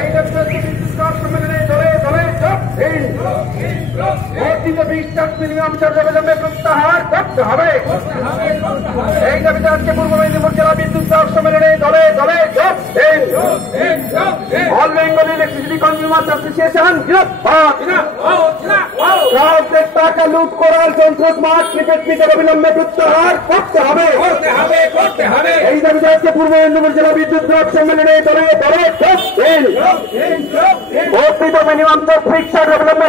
এই দাবিতে বিদ্যুৎ সম্মেলনে দলে দলে যোগ দিন। বর্ধিত 20 টাকা মিনিমাম চার্জ অবিলম্বে প্রত্যাহার করতে হবে। এই দাবিতে আজকে পূর্ব মেদিনীপুর জেলা বিদ্যুৎ সম্মেলনে দলে দলে যোগ দিন। All Bengal electricity consumers association গ্রাহকদের টাকা লুট করার যন্ত্র স্মার্ট ক্রিকেট মিটার অবিলম্বে প্রত্যাহার করতে হবে। এই দাবিতে আজকে পূর্ব মেদিনীপুর জেলা বিদ্যুৎ সম্মেলনে দলে দলে যোগ দিন। বর্ধিত মিনিমাম চার্জ অবিলম্বে